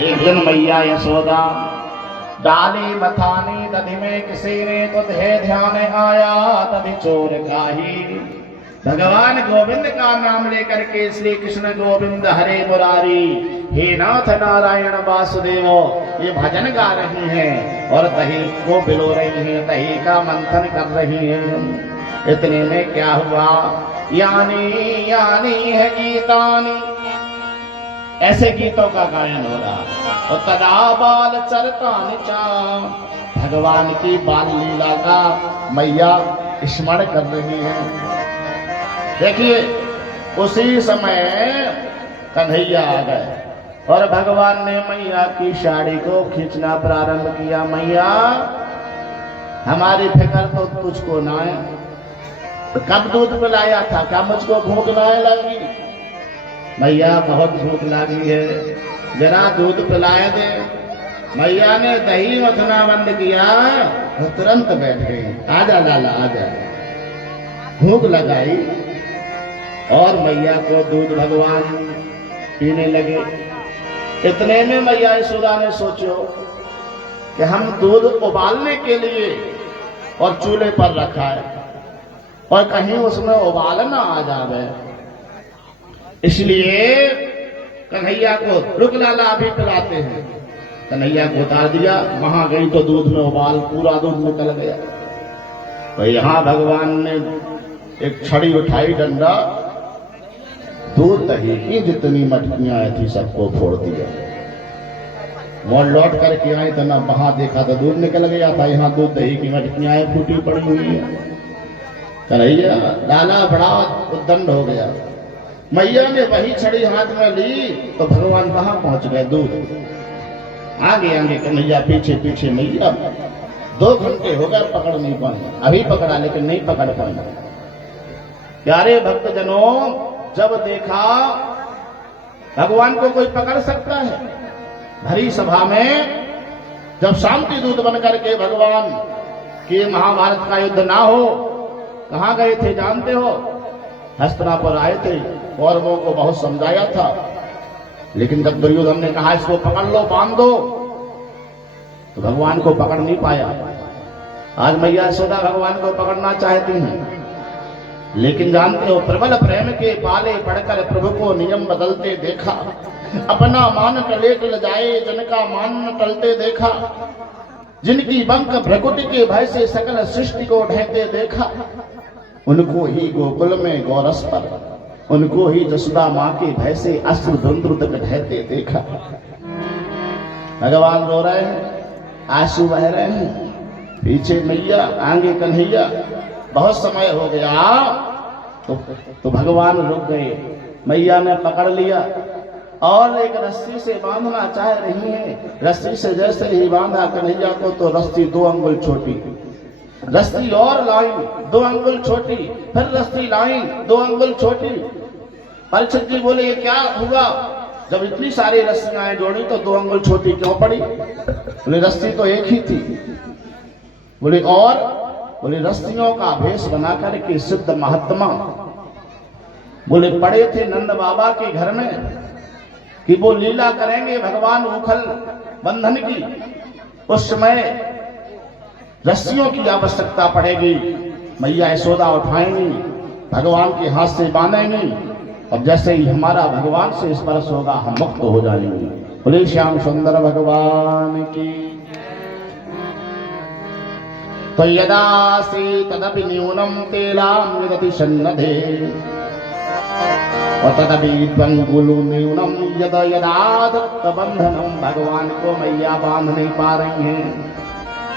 एक दिन मैया यशोदा डाली मथानी दधि में किसी ने तो थे ध्यान आया तभी चोर काही। भगवान गोविंद का नाम लेकर के श्री कृष्ण गोविंद हरे मुरारी हे नाथ नारायण वासुदेव ये भजन गा रही हैं और दही को पिलो रही हैं, दही का मंथन कर रही हैं। इतने में क्या हुआ, यानी यानी है गीतानी, ऐसे गीतों का गायन हो रहा। और तदा बाल चरता निचा, भगवान की बाल लीला का मैया स्मरण कर रही है। देखिए उसी समय कन्हैया आ गए और भगवान ने मैया की साड़ी को खींचना प्रारंभ किया। मैया हमारी फिक्र तो तुझको ना है, कब दूध पिलाया था, क्या मुझको भूख ना लगी? मैया बहुत भूख लगी है, जरा दूध पिलाए दे। मैया ने दही मथना बंद किया और तुरंत बैठ गई। आजा लाला आजा। भूख लगाई और मैया को दूध भगवान पीने लगे। इतने में मैया यशोदा ने सोचो कि हम दूध उबालने के लिए और चूल्हे पर रखा है और कहीं उसमें उबाल ना आ जावे, इसलिए कन्हैया को रुक लाला अभी पिलाते हैं। कन्हैया को उतार दिया, वहां गई तो दूध में उबाल पूरा दूध निकल गया। तो यहां भगवान ने एक छड़ी उठाई, डंडा, दूध दही की जितनी मटकियां आई थी सबको फोड़ दिया। वो लौट करके आए तो ना वहां देखा तो दूध निकल गया था, यहाँ दूध दही की मटकियां फूटी पड़ी हुई है। कन्हैया लाला बड़ा उद्दंड हो गया। मैया ने वही छड़ी हाथ में ली तो भगवान कहां पहुंच गए, दूध आगे आगे कन्हैया पीछे पीछे। मैया 2 घंटे हो गए पकड़ नहीं पाए, अभी पकड़ा लेकिन नहीं पकड़ पाए। प्यारे भक्तजनों, जब देखा भगवान को कोई पकड़ सकता है, भरी सभा में जब शांति दूत बनकर के भगवान के महाभारत का युद्ध ना हो, कहां गए थे जानते हो? हस्तिनापुर आए थे, कौरवों को बहुत समझाया था, लेकिन जब दुर्योधन ने कहा इसको पकड़ लो बांध दो, तो भगवान को पकड़ नहीं पाया। आज मैया यशोदा भगवान को पकड़ना चाहती हैं, लेकिन जानते हो प्रबल प्रेम के पाले पड़कर प्रभु को नियम बदलते देखा। अपना मान टले टल जाए, जिनका मान न टलते देखा। जिनकी बंक भ्रकुटी के भय से सकल सृष्टि को ढहते देखा। उनको ही गोकुल में गौरस पर, उनको ही जसोदा माँ के भय से अश्रु धुंधु तक ढहते देखा। भगवान रो रहे हैं, आंसू बह रहे हैं, पीछे मैया आगे कन्हैया। बहुत समय हो गया तो भगवान रुक गए। मैया ने पकड़ लिया और एक रस्सी से बांधना चाह रही है। रस्सी से जैसे ही बांधा कन्हैया को तो रस्सी 2 अंगुल छोटी, रस्सी और लाई 2 अंगुल छोटी, फिर रस्सी लाई 2 अंगुल छोटी। परीक्षित जी बोले ये क्या हुआ, जब इतनी सारी रस्सियां जोड़ी तो 2 अंगुल छोटी क्यों पड़ी? बोले रस्सी तो एक ही थी। बोले और? बोले रस्सियों का भेष बना करके सिद्ध महात्मा बोले पड़े थे नंद बाबा के घर में कि वो लीला करेंगे भगवान उखल बंधन की। उस समय रस्सियों की आवश्यकता पड़ेगी, मैया यशोदा उठाएंगी, भगवान के हाथ से बांधेंगी और जैसे ही हमारा भगवान से स्पर्श होगा हम मुक्त हो जाएंगे। बोले श्याम सुंदर भगवान की। तो यदा से तदपि न्यूनम तेलाम विदति सन्नधे और तदपि त्वंगुलु न्यूनम यदा यदा दत्त बंधनम। भगवान को मैया बांध नहीं पा रही हैं।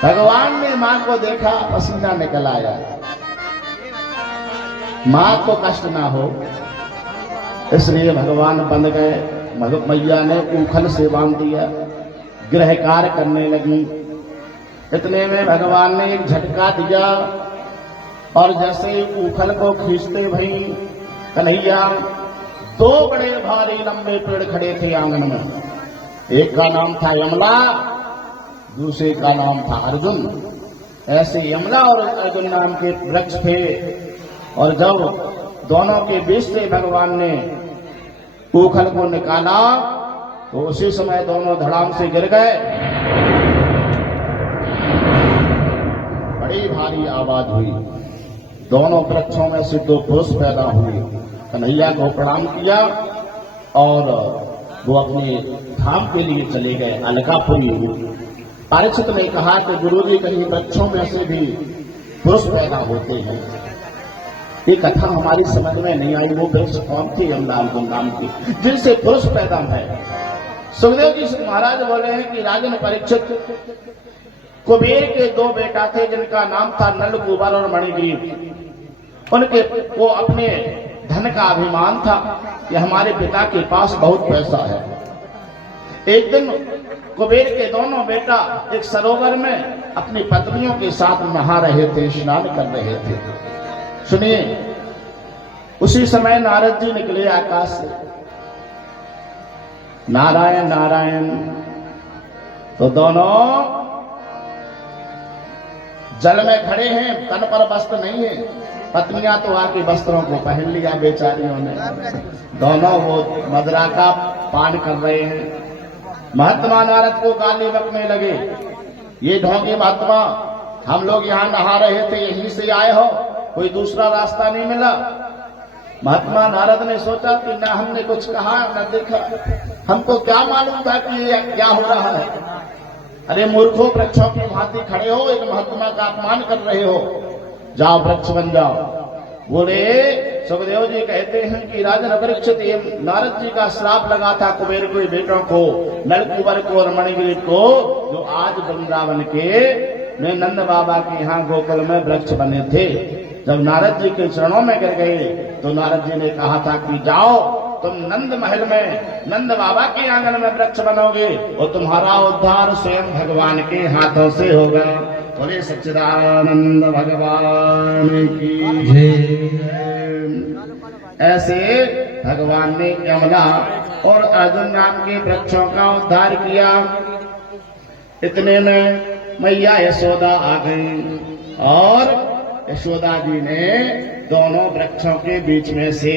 भगवान ने मां को देखा, पसीना निकल आया। मां को कष्ट ना हो इसलिए भगवान बंध गए। मैया ने ऊखल से बांध दिया, गृह कार्य करने लगी। इतने में भगवान ने एक झटका दिया और जैसे ऊखल को खींचते भई कन्हैया 2 बड़े भारी लंबे पेड़ खड़े थे आंगन में। एक का नाम था यमला, दूसरे का नाम था अर्जुन। ऐसे यमला और अर्जुन नाम के वृक्ष थे और जब दोनों के बीच से भगवान ने ऊखल को निकाला तो उसी समय दोनों धड़ाम से गिर गए। बड़ी भारी आवाज हुई, दोनों वृक्षों में से दो पुरुष पैदा हुए। कन्हैया को प्रणाम किया और वो अपने धाम के लिए चले गए, अलकापुरी। परीक्षित ने कहा कि गुरुजी कहीं वृक्षों में से भी पुरुष पैदा होते हैं। ये कथा हमारी समझ में नहीं आई। वो वृक्ष कौन थे? यमनाम नाम की, जिनसे पुरुष पैदा है। सुखदेव जी महाराज बोले हैं कि राजन परीक्षित, कुबेर के दो बेटा थे जिनका नाम था नलकूबर और मणिग्रीव। उनके वो अपने धन का अभिमान था कि हमारे पिता के पास बहुत पैसा है। एक दिन कुबेर के दोनों बेटा एक सरोवर में अपनी पत्नियों के साथ नहा रहे थे, स्नान कर रहे थे। सुनिए, उसी समय नारद जी निकले आकाश से, नारायण नारायण। तो दोनों जल में खड़े हैं, तन पर वस्त्र नहीं है। पत्नियां तो आके वस्त्रों को पहन लिया बेचारियों ने। दोनों वो मदरा का पान कर रहे हैं। महात्मा नारद को गाली बकने लगे, ये ढोंगी महात्मा, हम लोग यहाँ नहा रहे थे, यहीं से आए हो, कोई दूसरा रास्ता नहीं मिला। महात्मा नारद ने सोचा कि न हमने कुछ कहा न देखा, हमको क्या मालूम था कि ये क्या हो रहा है। अरे मूर्खों, वृक्षों की भांति खड़े हो, एक महात्मा का अपमान कर रहे हो, जाओ वृक्ष बन जाओ। बोले सुखदेव जी कहते हैं कि राजन परीक्षित, नारद जी का श्राप लगा था कुबेर के बेटों को, नलकूबर को और मणिग्रीव को, जो आज वृंदावन के में नंद बाबा के यहाँ गोकुल में वृक्ष बने थे। जब नारद जी के चरणों में गिर गए तो नारद जी ने कहा था कि जाओ तुम नंद महल में नंद बाबा के आंगन में वृक्ष बनोगे और तुम्हारा उद्धार स्वयं भगवान के हाथों से होगा। बोले सच्चिदानंद भगवान की जय। ऐसे भगवान ने यमुना और अर्जुन नाम के वृक्षों का उद्धार किया। इतने में मैया यशोदा आ गई और यशोदा जी ने दोनों वृक्षों के बीच में से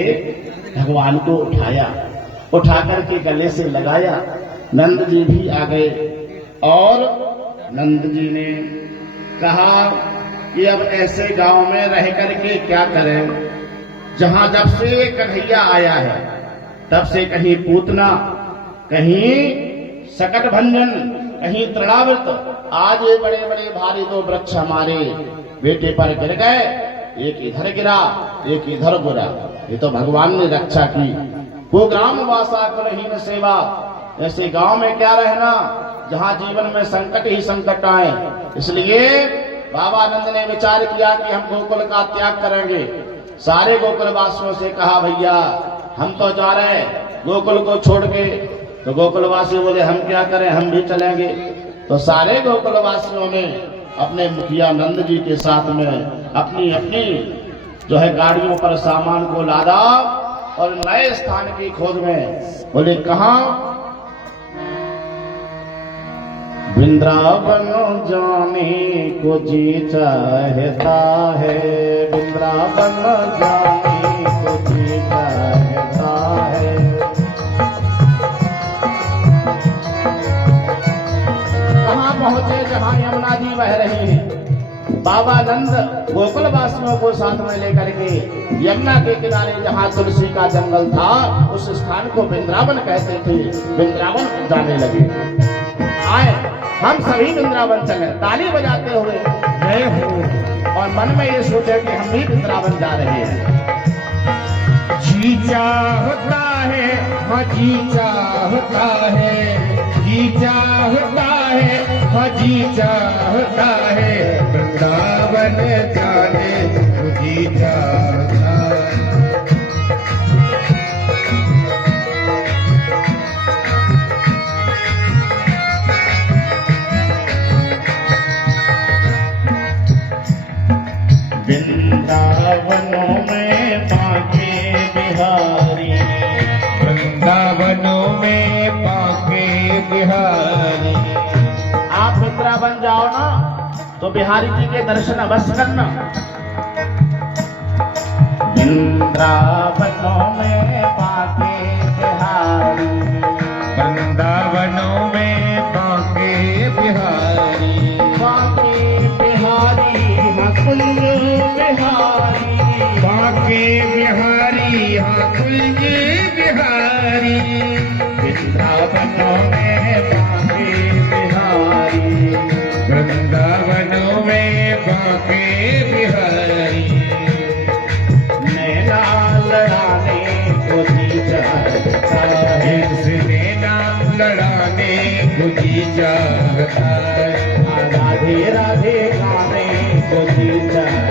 भगवान को उठाया, उठाकर के गले से लगाया। नंद जी भी आ गए और नंद जी ने कहा कि अब ऐसे गांव में रह करके क्या करें, जहां जब से कन्हैया आया है तब से कहीं पूतना, कहीं सकट भंजन, कहीं तृणावृत। आज ये बड़े बड़े भारी दो वृक्ष हमारे बेटे पर गिर गए, एक इधर गिरा एक इधर गिरा। ये तो भगवान ने रक्षा की। वो ग्राम वासा कुलहीन सेवा, ऐसे गांव में क्या रहना जहां जीवन में संकट ही संकट आए। इसलिए बाबा नंद ने विचार किया कि हम गोकुल का त्याग करेंगे। सारे गोकुल वासियों से कहा, भैया हम तो जा रहे हैं गोकुल को छोड़ के। तो गोकुलवासी बोले हम क्या करें, हम भी चलेंगे। तो सारे गोकुलवासियों ने अपने मुखिया नंद जी के साथ में अपनी अपनी जो है गाड़ियों पर सामान को लादा और नए स्थान की खोज में बोले कहाँ, वृंदावन जाने को जी चाहता है, वृंदावन जाने को जी चाहता है। कहाँ पहुंचे, जहां यमुना जी बह रही है। बाबा नंद गोकुल वासियों को साथ में लेकर के यमुना के किनारे जहां तुलसी का जंगल था उस स्थान को वृंदावन कहते थे, वृंदावन जाने लगे। आए हम सभी वृंदावन चले ताली बजाते हुए गए हो और मन में ये सोचे कि हम भी वृंदावन जा रहे हैं। जी चाहता है, हाँ जी चाहता है, जी चाहता है, हाँ जी चाहता है, वृंदावन जाने को जी चाहता है। वृंदावनों में बांके बिहारी, वृंदावनों में बांके बिहारी। आप वृंदावन जाओ ना तो बिहारी जी के दर्शन अवश्य करना। वृंदावनों में बांके बिहारी, वृंदावन यहाँ कुंजी बिहारी वृंदावनों में बांके बिहारी वृंदावनों में बांके बिहारी नैना लड़ाने को जी चाहता है जिसने नाम लड़ाने को जी चाहता है राधे राधे गाने को जी चाहता